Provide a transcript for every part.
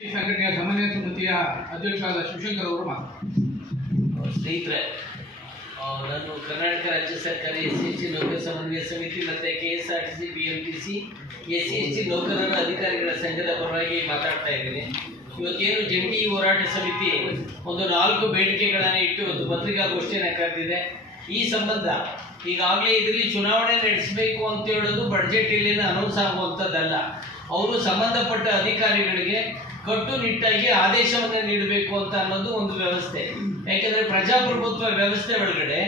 ಸಂಘಟನೆಯ ಸಮನ್ವಯ ಸಮಿತಿಯ ಅಧ್ಯಕ್ಷರಾದ ಶಿವಶಂಕರ್ ಅವರು ಮಾತನಾಡುತ್ತಾರೆ ಸ್ನೇಹಿತರೆ ನಾನು ಕರ್ನಾಟಕ ರಾಜ್ಯ ಸರ್ಕಾರಿ ಎಸ್ ಸಿ ಎಸ್ ಟಿ ನೌಕರ ಸಮನ್ವಯ ಸಮಿತಿ ಮತ್ತು K S R T C B M T C S C T ನೌಕರರ ಅಧಿಕಾರಿಗಳ ಸಂಘದ ಪರವಾಗಿ ಮಾತಾಡ್ತಾ ಇದ್ದೀನಿ. ಇವತ್ತೇನು ಜಂಟಿ ಹೋರಾಟ ಸಮಿತಿ ಒಂದು ನಾಲ್ಕು ಬೇಡಿಕೆಗಳನ್ನು ಇಟ್ಟು ಒಂದು ಪತ್ರಿಕಾಗೋಷ್ಠಿಯನ್ನು ಕರೆದಿದೆ. ಈ ಸಂಬಂಧ ಈಗಾಗಲೇ ಇದರಲ್ಲಿ ಚುನಾವಣೆ ನಡೆಸಬೇಕು ಅಂತ ಹೇಳೋದು ಬಡ್ಜೆಟ್ ಇಲ್ಲಿನ ಅನೌನ್ಸ್ ಆಗುವಂಥದ್ದಲ್ಲ. ಅವರು ಸಂಬಂಧಪಟ್ಟ ಅಧಿಕಾರಿಗಳಿಗೆ ಕಟ್ಟುನಿಟ್ಟಾಗಿ ಆದೇಶವನ್ನು ನೀಡಬೇಕು ಅಂತ ಅನ್ನೋದು ಒಂದು ವ್ಯವಸ್ಥೆ. ಯಾಕೆಂದ್ರೆ ಪ್ರಜಾಪ್ರಭುತ್ವ ವ್ಯವಸ್ಥೆ ಒಳಗಡೆ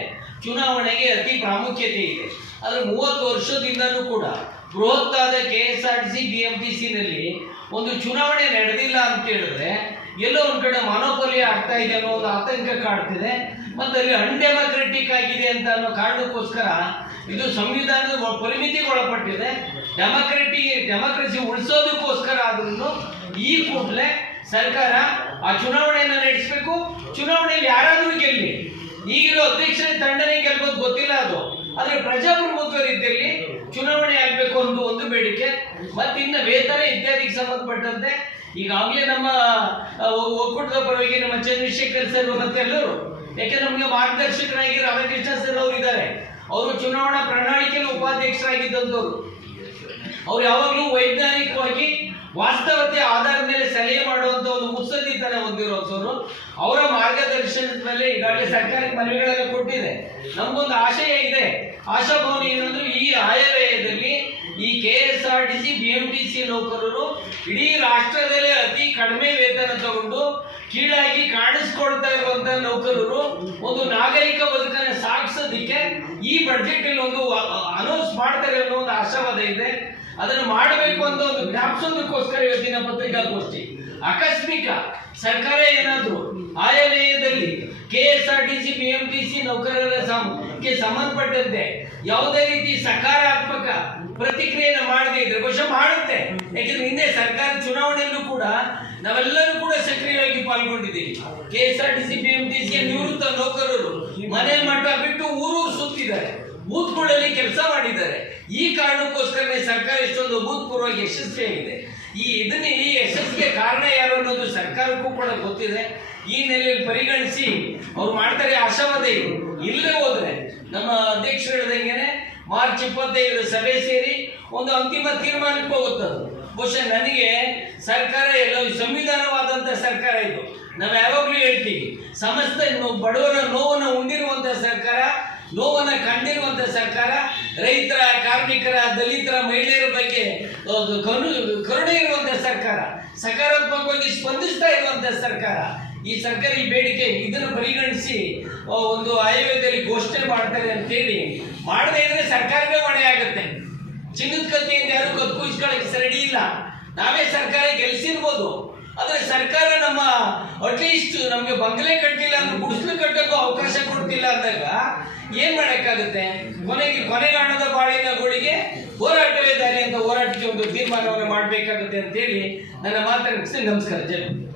ಚುನಾವಣೆಗೆ ಅತಿ ಪ್ರಾಮುಖ್ಯತೆ ಇದೆ. ಆದರೆ ಮೂವತ್ತು ವರ್ಷದಿಂದಲೂ ಕೂಡ ಬೃಹತ್ತಾದ K S R T C, B M T ಸಿನಲ್ಲಿ ಒಂದು ಚುನಾವಣೆ ನಡೆದಿಲ್ಲ ಅಂತ ಹೇಳಿದ್ರೆ ಎಲ್ಲೋ ಒಂದ್ ಕಡೆ ಮಾನೋಪಲಿ ಆಗ್ತಾ ಇದೆ ಅನ್ನೋ ಒಂದು ಆತಂಕ ಕಾಡ್ತಿದೆ. ಮತ್ತೆ ಅಲ್ಲಿ ಅನ್ಡೆಮೊಕ್ರೆಟಿಕ್ ಆಗಿದೆ ಅಂತ ಅನ್ನೋ ಕಾರಣಕ್ಕೋಸ್ಕರ ಇದು ಸಂವಿಧಾನದ ಪರಿಮಿತಿಗೆ ಒಳಪಟ್ಟಿದೆ ಡೆಮೊಕ್ರೆಟಿ ಡೆಮೋಕ್ರಸಿ ಉಳಿಸೋದಕ್ಕೋಸ್ಕರ ಆದ್ರೂ ಈ ಕೂಡಲೇ ಸರ್ಕಾರ ಆ ಚುನಾವಣೆಯನ್ನು ನಡೆಸಬೇಕು. ಚುನಾವಣೆಯಲ್ಲಿ ಯಾರಾದರೂ ಗೆಲ್ಲಿ. ಈಗಿರೋ ಅಧ್ಯಕ್ಷರ ತಂಡನೇ ಗೆಲ್ಬೋದು ಗೊತ್ತಿಲ್ಲ ಅದು. ಆದರೆ ಪ್ರಜಾಪ್ರಭುತ್ವ ರೀತಿಯಲ್ಲಿ ಚುನಾವಣೆ ಆಗಬೇಕು ಅನ್ನೋದು ಒಂದು ಬೇಡಿಕೆ. ಮತ್ತಿನ್ನ ವೇತನ ಇತ್ಯಾದಿಗೆ ಸಂಬಂಧಪಟ್ಟಂತೆ ಈಗಾಗಲೇ ನಮ್ಮ ಒಕ್ಕೂಟದ ಪರವಾಗಿ ನಮ್ಮ ಚಂದ್ರಶೇಖರ್ ಸರ್ ಮತ್ತೆ ಎಲ್ಲರೂ. ಯಾಕೆ ನಮಗೆ ಮಾರ್ಗದರ್ಶಕರಾಗಿ ರಾಧಾಕೃಷ್ಣ ಸರ್ ಅವರು ಇದ್ದಾರೆ. ಅವರು ಚುನಾವಣಾ ಪ್ರಣಾಳಿಕೆಯಲ್ಲಿ ಉಪಾಧ್ಯಕ್ಷರಾಗಿದ್ದಂಥವ್ರು. ಅವ್ರು ಯಾವಾಗಲೂ ವೈಜ್ಞಾನಿಕವಾಗಿ ವಾಸ್ತವತೆ ಆಧಾರದ ಮೇಲೆ ಸಲಹೆ ಮಾಡುವಂತ ಒಂದು ಮುತ್ಸದ್ದಿತನ ಹೊಂದಿರುವಂಥವ್ರು ಅವರ ಮಾರ್ಗದರ್ಶನದ ಮೇಲೆ ಈಗಾಗಲೇ ಸರ್ಕಾರಕ್ಕೆ ಮನವಿಗಳೆಲ್ಲ ಕೊಟ್ಟಿದೆ. ನಮಗೊಂದು ಆಶಯ ಇದೆ. ಆಶಾಭಾವನೆ ಏನಂದ್ರೆ ಈ ಈ K S R T C B M T C ನೌಕರರು ಇಡೀ ರಾಷ್ಟ್ರದಲ್ಲೇ ಅತಿ ಕಡಿಮೆ ವೇತನ ತಗೊಂಡು ಕೀಳಾಗಿ ಕಾಣಿಸ್ಕೊಳ್ತಾ ಇರುವಂತ ನೌಕರರು ಒಂದು ನಾಗರಿಕ ಬದುಕನ್ನ ಸಾಗಿಸೋದಿಕ್ಕೆ ಈ ಬಡ್ಜೆಟ್ ಅಲ್ಲಿ ಒಂದು ಅನೌನ್ಸ್ ಮಾಡ್ತಾರೆ ಅನ್ನೋ ಒಂದು ಆಶಾವಾದ ಇದೆ. ಅದನ್ನು ಮಾಡಬೇಕು ಅಂತ ಒಂದು ಜ್ಞಾಪಿಸೋದಕ್ಕೋಸ್ಕರ ಇವತ್ತಿನ ಪತ್ರಿಕಾಗೋಷ್ಠಿ. ಆಕಸ್ಮಿಕ ಸರ್ಕಾರ ಏನಾದರೂ ಆಯವ್ಯಯದಲ್ಲಿ K S R T C P M T ನೌಕರರ ಸಂಘಕ್ಕೆ ಸಂಬಂಧಪಟ್ಟಂತೆ ಯಾವುದೇ ರೀತಿ ಸಕಾರಾತ್ಮಕ ಪ್ರತಿಕ್ರಿಯೆಯನ್ನು ಮಾಡದೇ ಇದ್ರೆ ಬಹುಶಃ ಮಾಡುತ್ತೆ. ಯಾಕೆಂದ್ರೆ ಹಿಂದೆ ಸರ್ಕಾರ ಚುನಾವಣೆಯಲ್ಲೂ ಕೂಡ ನಾವೆಲ್ಲರೂ ಕೂಡ ಸಕ್ರಿಯವಾಗಿ ಪಾಲ್ಗೊಂಡಿದ್ದೀವಿ. K S R T C P M T ನಿವೃತ್ತ ನೌಕರರು ಮನೆ ಮಠ ಬಿಟ್ಟು ಊರೂರು ಸುತ್ತಿದ್ದಾರೆ. ಬೂತ್ಗಳಲ್ಲಿ ಕೆಲಸ ಮಾಡಿದ್ದಾರೆ. ಈ ಕಾರಣಕ್ಕೋಸ್ಕರನೇ ಸರ್ಕಾರ ಇಷ್ಟೊಂದು ಅಭೂತಪೂರ್ವವಾಗಿ ಯಶಸ್ವಿಯಾಗಿದೆ. ಈ ಇದನ್ನ ಈ ಯಶಸ್ಸಿಗೆ ಕಾರಣ ಯಾರು ಅನ್ನೋದು ಸರ್ಕಾರಕ್ಕೂ ಕೂಡ ಗೊತ್ತಿದೆ. ಈ ನೆಲೆಯಲ್ಲಿ ಪರಿಗಣಿಸಿ ಅವ್ರು ಮಾಡ್ತಾರೆ ಆಶಾವಾದ. ಇದೆ ಇಲ್ಲೇ ಹೋದ್ರೆ ನಮ್ಮ ಅಧ್ಯಕ್ಷರು ಹೇಳ್ದಂಗೆ ಮಾರ್ಚ್ ಇಪ್ಪತ್ತೈದು ಸಭೆ ಸೇರಿ ಒಂದು ಅಂತಿಮ ತೀರ್ಮಾನಕ್ಕೆ ಹೋಗುತ್ತದು ಬಹುಶಃ ನನಗೆ ಸರ್ಕಾರ ಎಲ್ಲ ಸಂವಿಧಾನವಾದಂಥ ಸರ್ಕಾರ ಇದು. ನಾವು ಯಾವಾಗಲೂ ಹೇಳ್ತೀವಿ, ಸಮಸ್ತ ಬಡವರ ನೋವನ್ನು ಉಂಡಿರುವಂಥ ಸರ್ಕಾರ ನೋವನ್ನು ಕಂಡಿರುವಂಥ ಸರ್ಕಾರ, ರೈತರ, ಕಾರ್ಮಿಕರ, ದಲಿತರ, ಮಹಿಳೆಯರ ಬಗ್ಗೆ ಕರು ಕರುಣೆ ಇರುವಂಥ ಸರ್ಕಾರ, ಸಕಾರಾತ್ಮಕವಾಗಿ ಸ್ಪಂದಿಸ್ತಾ ಇರುವಂಥ ಸರ್ಕಾರ, ಈ ಸರ್ಕಾರ ಈ ಬೇಡಿಕೆ ಇದನ್ನು ಪರಿಗಣಿಸಿ ಒಂದು ಆಯೋಗದಲ್ಲಿ ಘೋಷಣೆ ಮಾಡ್ತಾರೆ ಅಂತೇಳಿ ಮಾಡದೇ ಇದ್ರೆ ಸರ್ಕಾರವೇ ಹೊಣೆ ಆಗುತ್ತೆ. ಚಿನ್ನದ ಕಥೆಯಿಂದ ಯಾರು ಕತ್ತು ಸರಿ ಇಲ್ಲ. ನಾವೇ ಸರ್ಕಾರ ಗೆಲ್ಸಿರ್ಬೋದು. ಆದರೆ ಸರ್ಕಾರ ನಮ್ಮ ಅಟ್ಲೀಸ್ಟ್ ನಮಗೆ ಬಂಗಲೆ ಕಟ್ಟಿಲ್ಲ ಅಂದ್ರೆ ಕೊಡ್ತಿಲ್ಲ ಅಂದಾಗ ಏನ್ ಮಾಡಕ್ಕಾಗುತ್ತೆ ಕೊನೆಗೆ ಕೊನೆಗಾಣದ ಬಾಳಿನ ಗೋಳಿಗೆ ಹೋರಾಟವೇ ದಾರಿ ಅಂತ ಹೋರಾಟಕ್ಕೆ ಒಂದು ತೀರ್ಮಾನವನ್ನು ಮಾಡಬೇಕಾಗುತ್ತೆ ಅಂತೇಳಿ ನನ್ನ ಮಾತನ್ನು ಮುಗಿಸಿ ನಮಸ್ಕಾರ ಜೈ ಹಿಂದ್.